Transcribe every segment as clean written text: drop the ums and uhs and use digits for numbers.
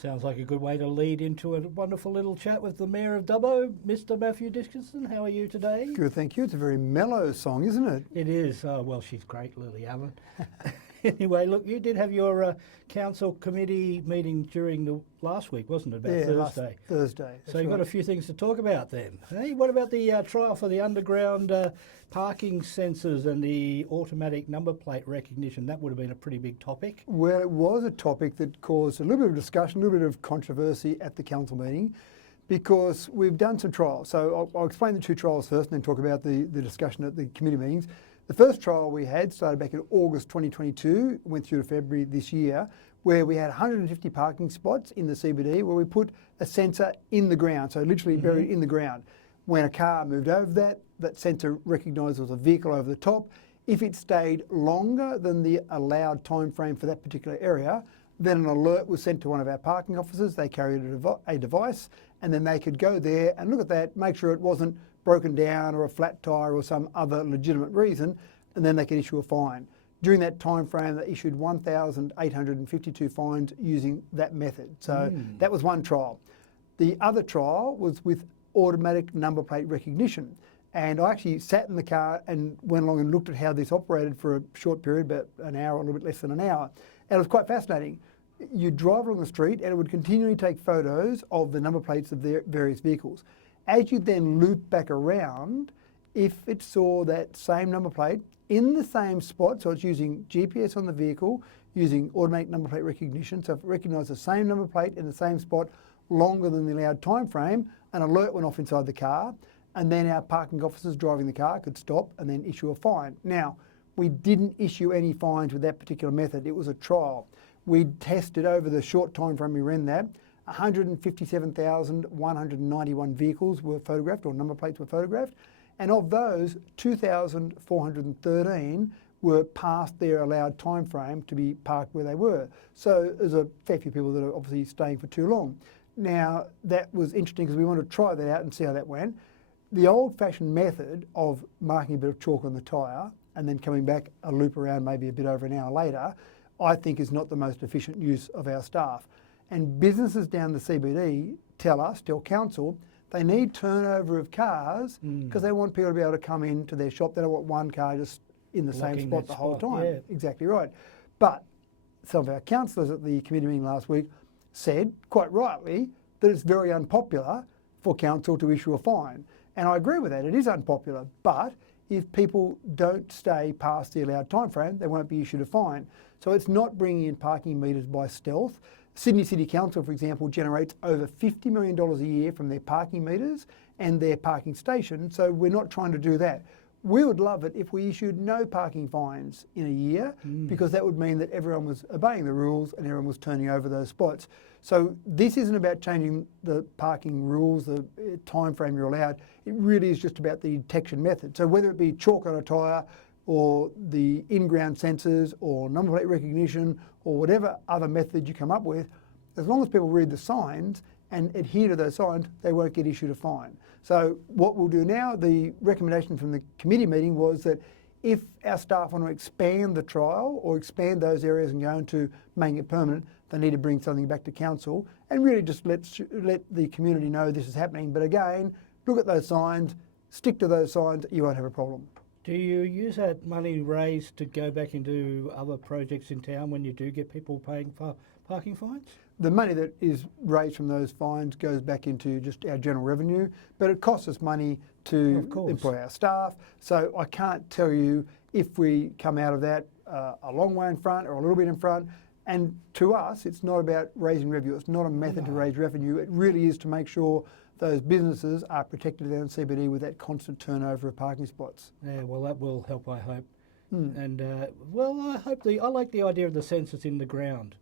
Sounds like a good way to lead into a wonderful little chat with the Mayor of Dubbo, Mr. Matthew Dickinson. How are you today? Good, thank you. It's a very mellow song, isn't it? It is. Well, she's great, Lily Allen. Anyway, look, you did have your council committee meeting during the last week, wasn't it? About Thursday. Last Thursday. So you've got a few things to talk about then. Hey, what about the trial for the underground parking sensors and the automatic number plate recognition? That would have been a pretty big topic. Well, it was a topic that caused a little bit of discussion, a little bit of controversy at the council meeting, because we've done some trials. So I'll explain the two trials first and then talk about the discussion at the committee meetings. The first trial we had started back in August 2022, went through to February this year, where we had 150 parking spots in the CBD where we put a sensor in the ground, so literally buried in the ground. When a car moved over that sensor recognised there was a vehicle over the top. If it stayed longer than the allowed time frame for that particular area, then an alert was sent to one of our parking officers. They carried a device, and then they could go there and look at that, make sure it wasn't broken down or a flat tyre or some other legitimate reason, and then they could issue a fine. During that time frame, they issued 1,852 fines using that method. So that was one trial. The other trial was with automatic number plate recognition. And I actually sat in the car and went along and looked at how this operated for a short period, about an hour, a little bit less than an hour. And it was quite fascinating. You'd drive along the street and it would continually take photos of the number plates of their various vehicles. As you then loop back around, if it saw that same number plate in the same spot, so it's using GPS on the vehicle, using automatic number plate recognition, so if it recognised the same number plate in the same spot longer than the allowed time frame, an alert went off inside the car, and then our parking officers driving the car could stop and then issue a fine. Now, we didn't issue any fines with that particular method. It was a trial. We tested over the short time frame we ran that. 157,191 vehicles were photographed, or number plates were photographed, and of those, 2,413 were past their allowed time frame to be parked where they were. So there's a fair few people that are obviously staying for too long. Now, that was interesting because we wanted to try that out and see how that went. The old-fashioned method of marking a bit of chalk on the tyre and then coming back a loop around maybe a bit over an hour later, I think is not the most efficient use of our staff. And businesses down the CBD tell council, they need turnover of cars because they want people to be able to come into their shop. They don't want one car just in the same spot the whole time. Yeah. Exactly right. But some of our councillors at the committee meeting last week said, quite rightly, that it's very unpopular for council to issue a fine. And I agree with that. It is unpopular. But if people don't stay past the allowed time frame, they won't be issued a fine. So it's not bringing in parking meters by stealth. Sydney City Council, for example, generates over $50 million a year from their parking meters and their parking stations, so we're not trying to do that. We would love it if we issued no parking fines in a year, because that would mean that everyone was obeying the rules and everyone was turning over those spots. So this isn't about changing the parking rules, the time frame you're allowed. It really is just about the detection method. So whether it be chalk on a tyre, or the in-ground sensors, or number plate recognition, or whatever other method you come up with, as long as people read the signs and adhere to those signs, they won't get issued a fine. So what we'll do now, the recommendation from the committee meeting was that if our staff want to expand the trial or expand those areas and go into making it permanent, they need to bring something back to council and really just let the community know this is happening. But again, look at those signs, stick to those signs, you won't have a problem. Do you use that money raised to go back into other projects in town when you do get people paying for parking fines? The money that is raised from those fines goes back into just our general revenue, but it costs us money to employ our staff. So I can't tell you if we come out of that a long way in front or a little bit in front. And to us, it's not about raising revenue. It's not a method to raise revenue. It really is to make sure those businesses are protected down in CBD with that constant turnover of parking spots. Yeah, well, that will help, I hope. And well, I like the idea of the sensors in the ground.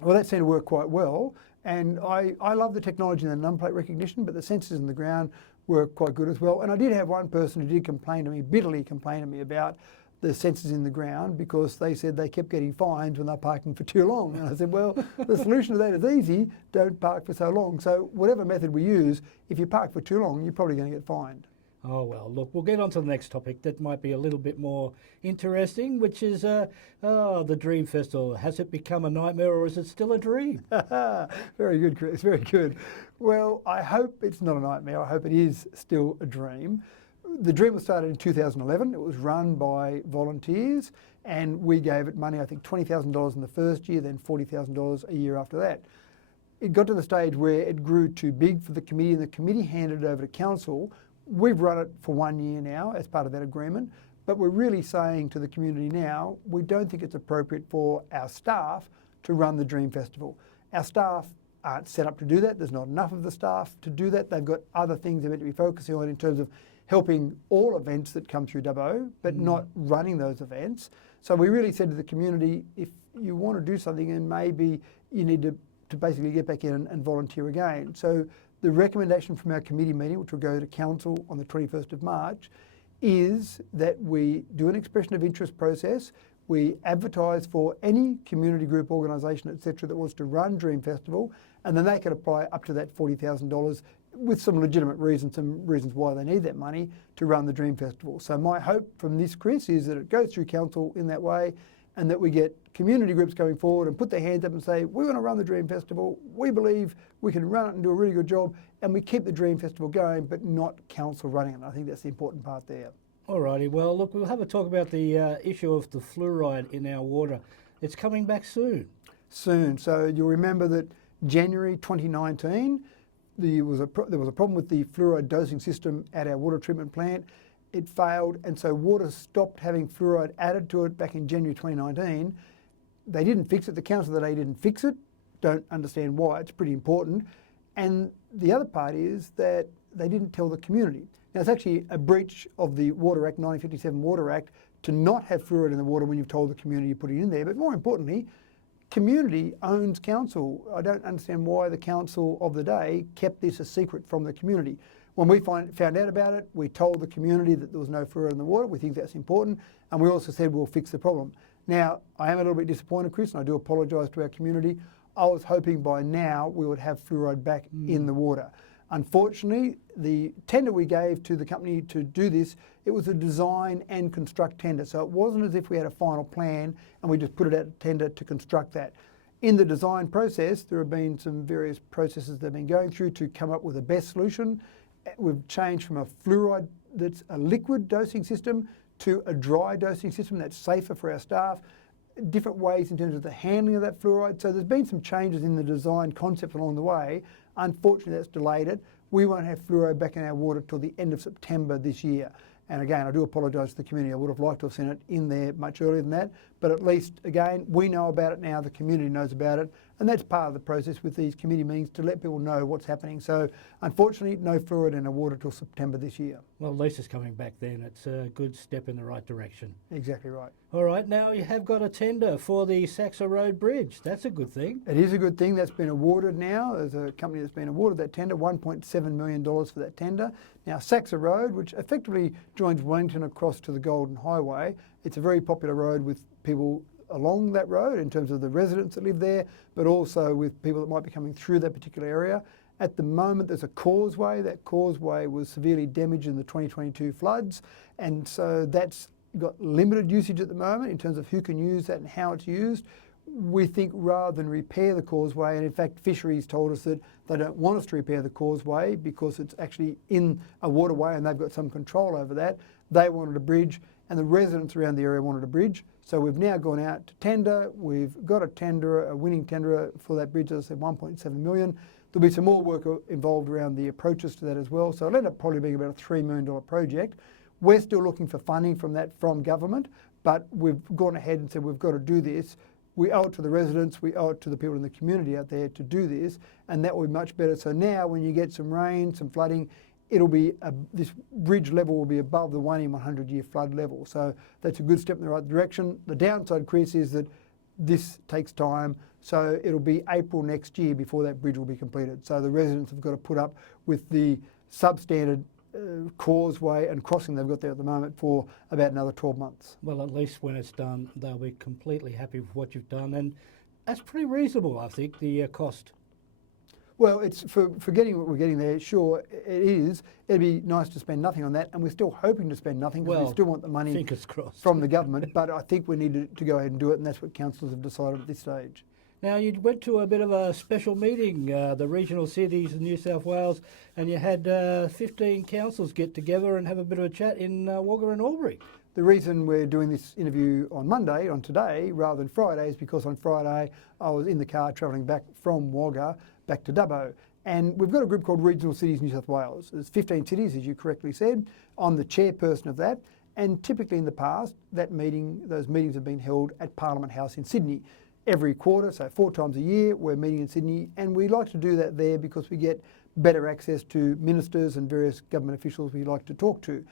Well, that seemed to work quite well, and I love the technology and the number plate recognition, but the sensors in the ground work quite good as well. And I did have one person who did complain to me, bitterly complain to me about the sensors in the ground, because they said they kept getting fines when they're parking for too long. And I said, well, the solution to that is easy, don't park for so long. So whatever method we use, if you park for too long, you're probably going to get fined. Oh, well, look, we'll get on to the next topic that might be a little bit more interesting, which is the Dream Festival. Has it become a nightmare or is it still a dream? Very good, Chris, very good. Well, I hope it's not a nightmare. I hope it is still a dream. The dream was started in 2011. It was run by volunteers and we gave it money, I think $20,000 in the first year, then $40,000 a year after that. It got to the stage where it grew too big for the committee and the committee handed it over to council. We've run it for 1 year now as part of that agreement, but we're really saying to the community now, we don't think it's appropriate for our staff to run the Dream Festival. Our staff aren't set up to do that. There's not enough of the staff to do that. They've got other things they're meant to be focusing on in terms of helping all events that come through Dubbo, but not running those events. So we really said to the community, if you want to do something, and maybe you need to basically get back in and volunteer again. So the recommendation from our committee meeting, which will go to council on the 21st of March, is that we do an expression of interest process. We advertise for any community group, organisation, etc. that wants to run Dream Festival, and then they can apply up to that $40,000 with some legitimate reasons, some reasons why they need that money to run the Dream Festival. So my hope from this, Chris, is that it goes through council in that way and that we get community groups going forward and put their hands up and say, we want to run the Dream Festival, we believe we can run it and do a really good job, and we keep the Dream Festival going, but not council running it. I think that's the important part there. Alrighty, well, look, we'll have a talk about the issue of the fluoride in our water. It's coming back soon. Soon. So you'll remember that January 2019, there was a problem with the fluoride dosing system at our water treatment plant. It failed, and so water stopped having fluoride added to it back in January 2019. They didn't fix it. The council that they didn't fix it. Don't understand why. It's pretty important. And the other part is that they didn't tell the community. Now, it's actually a breach of the Water Act, 1957 Water Act, to not have fluoride in the water when you've told the community you put it in there. But more importantly, community owns council. I don't understand why the council of the day kept this a secret from the community. When we found out about it, we told the community that there was no fluoride in the water. We think that's important. And we also said we'll fix the problem. Now, I am a little bit disappointed, Chris, and I do apologise to our community. I was hoping by now we would have fluoride back in the water. Unfortunately, the tender we gave to the company to do this, it was a design and construct tender. So it wasn't as if we had a final plan and we just put it out to tender to construct that. In the design process, there have been some various processes they've been going through to come up with the best solution. We've changed from a fluoride that's a liquid dosing system to a dry dosing system that's safer for our staff. Different ways in terms of the handling of that fluoride. So there's been some changes in the design concept along the way. Unfortunately, that's delayed it. We won't have fluoride back in our water till the end of September this year. And again, I do apologise to the community. I would have liked to have seen it in there much earlier than that. But at least, again, we know about it now, the community knows about it. And that's part of the process with these committee meetings, to let people know what's happening. So unfortunately, no fluoride in our water till September this year. Well, at least it's coming back then. It's a good step in the right direction. Exactly right. All right, now you have got a tender for the Saxa Road Bridge. That's a good thing. It is a good thing. That's been awarded now. There's a company that's been awarded that tender, $1.7 million for that tender. Now, Saxa Road, which effectively joins Wellington across to the Golden Highway, it's a very popular road with people along that road in terms of the residents that live there, but also with people that might be coming through that particular area. At the moment, there's a causeway. That causeway was severely damaged in the 2022 floods, and so that's got limited usage at the moment in terms of who can use that and how it's used. We think rather than repair the causeway, and in fact Fisheries told us that they don't want us to repair the causeway because it's actually in a waterway and they've got some control over that. They wanted a bridge and the residents around the area wanted a bridge. So we've now gone out to tender. We've got a tenderer, a winning tenderer for that bridge, as I said, $1.7 million. There'll be some more work involved around the approaches to that as well. So it'll end up probably being about a $3 million project. We're still looking for funding from government, but we've gone ahead and said we've got to do this. We owe it to the residents, we owe it to the people in the community out there to do this, and that will be much better. So now when you get some rain, some flooding, it'll be, this bridge level will be above the 1 in 100 year flood level. So that's a good step in the right direction. The downside, Chris, is that this takes time. So it'll be April next year before that bridge will be completed. So the residents have got to put up with the substandard causeway and crossing they've got there at the moment for about another 12 months. Well, at least when it's done, they'll be completely happy with what you've done, and that's pretty reasonable, I think, the cost. Well, it's for getting what we're getting there, sure, it is. It'd be nice to spend nothing on that, and we're still hoping to spend nothing because Well, we still want the money fingers crossed. from the government, but I think we need to go ahead and do it, and that's what councillors have decided at this stage. Now, you went to a bit of a special meeting, the regional cities in New South Wales, and you had 15 councils get together and have a bit of a chat in Wagga and Albury. The reason we're doing this interview on Monday, on today, rather than Friday, is because on Friday I was in the car travelling back from Wagga back to Dubbo. And we've got a group called Regional Cities New South Wales. There's 15 cities, as you correctly said. I'm the chairperson of that. And typically in the past, those meetings have been held at Parliament House in Sydney. Every quarter, so 4 times a year, we're meeting in Sydney. And we like to do that there because we get better access to ministers and various government officials we like to talk to.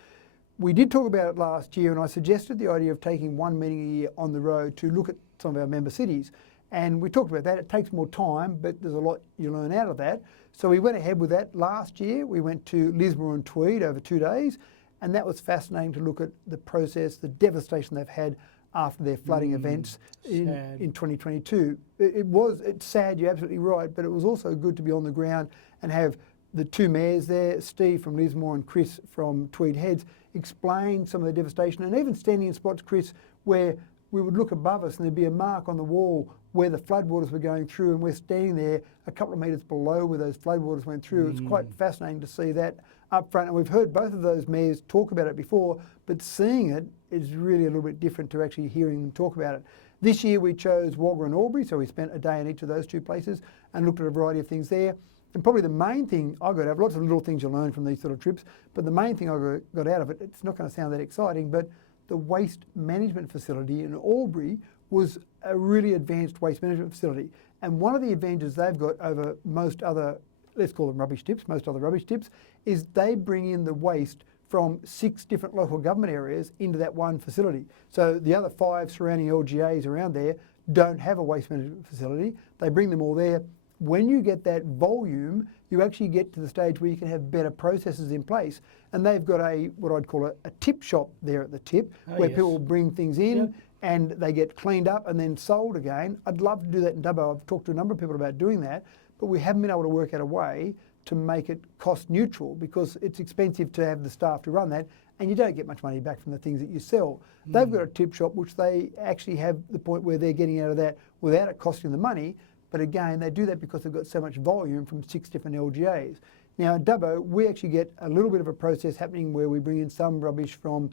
We did talk about it last year, and I suggested the idea of taking one meeting a year on the road to look at some of our member cities. And we talked about that. It takes more time, but there's a lot you learn out of that. So we went ahead with that last year. We went to Lismore and Tweed over 2 days, and that was fascinating to look at the process, the devastation they've had after their flooding events in 2022. It's sad, you're absolutely right, but it was also good to be on the ground and have the 2 mayors there, Steve from Lismore and Chris from Tweed Heads, explain some of the devastation, and even standing in spots, Chris, where we would look above us and there'd be a mark on the wall where the floodwaters were going through, and we're standing there a couple of metres below where those floodwaters went through. It's quite fascinating to see that up front, and we've heard both of those mayors talk about it before, but seeing it is really a little bit different to actually hearing them talk about it. This year we chose Wagga and Albury, so we spent a day in each of those 2 places and looked at a variety of things there. And probably the main thing I got out of lots of little things you learn from these sort of trips, but the main thing I got out of it, it's not going to sound that exciting, but the waste management facility in Albury was a really advanced waste management facility. And one of the advantages they've got over most other, let's call them rubbish tips, most other rubbish tips, is they bring in the waste from 6 different local government areas into that one facility. So the other 5 surrounding LGAs around there don't have a waste management facility. They bring them all there. When you get that volume, you actually get to the stage where you can have better processes in place. And they've got what I'd call a tip shop there at the tip, where people bring things in and they get cleaned up and then sold again. I'd love to do that in Dubbo. I've talked to a number of people about doing that, but we haven't been able to work out a way to make it cost neutral because it's expensive to have the staff to run that, and you don't get much money back from the things that you sell. They've got a tip shop which they actually have the point where they're getting out of that without it costing them money. But again, they do that because they've got so much volume from 6 different LGAs. Now at Dubbo, we actually get a little bit of a process happening where we bring in some rubbish from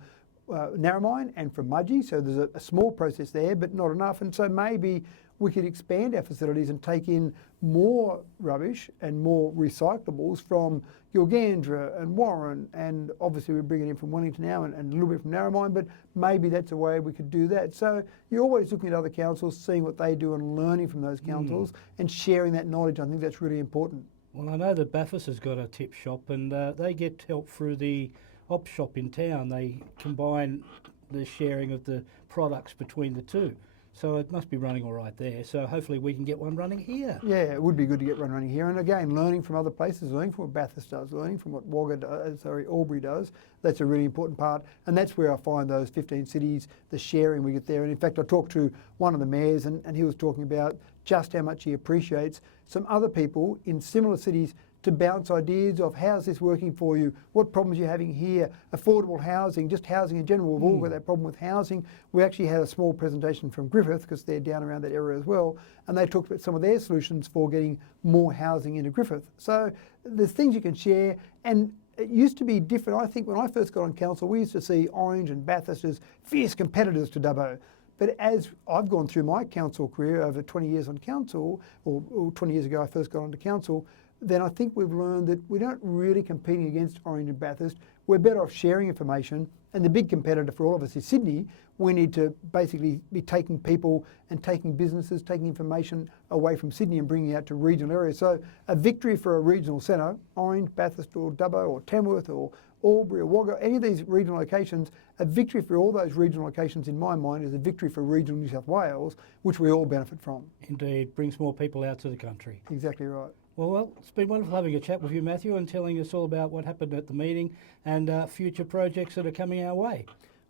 Narromine and from Mudgee. So there's a small process there, but not enough. And so maybe we could expand our facilities and take in more rubbish and more recyclables from Gilgandra and Warren, and obviously we're bringing it in from Wellington now and a little bit from Narromine, but maybe that's a way we could do that. So you're always looking at other councils, seeing what they do and learning from those councils and sharing that knowledge. I think that's really important. Well, I know that Bathurst has got a tip shop, and they get help through the op shop in town. They combine the sharing of the products between the 2. So it must be running all right there. So hopefully we can get one running here. Yeah, it would be good to get one running here. And again, learning from other places, learning from what Bathurst does, learning from what Albury does. That's a really important part. And that's where I find those 15 cities, the sharing we get there. And in fact, I talked to one of the mayors and he was talking about just how much he appreciates some other people in similar cities to bounce ideas of how's this working for you, what problems you're having here, affordable housing, just housing in general. We've all got that problem with housing. We actually had a small presentation from Griffith because they're down around that area as well, and they talked about some of their solutions for getting more housing into Griffith. So there's things you can share, and it used to be different. I think when I first got on council, we used to see Orange and Bathurst as fierce competitors to Dubbo. But as I've gone through my council career over 20 years on council, or 20 years ago I first got onto council, then I think we've learned that we're not really competing against Orange and Bathurst. We're better off sharing information. And the big competitor for all of us is Sydney. We need to basically be taking people and taking businesses, taking information away from Sydney and bringing it out to regional areas. So a victory for a regional centre, Orange, Bathurst or Dubbo or Tamworth or Albury or Wagga, any of these regional locations, a victory for all those regional locations in my mind is a victory for regional New South Wales, which we all benefit from. Indeed, brings more people out to the country. Exactly right. Well, it's been wonderful having a chat with you, Matthew, and telling us all about what happened at the meeting and future projects that are coming our way.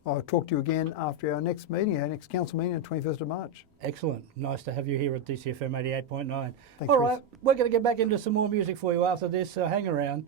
I'll talk to you again after our next meeting, our next council meeting on 21st of March. Excellent. Nice to have you here at DCFM 88.9. Thanks, All Chris. right, we're going to get back into some more music for you after this, so hang around.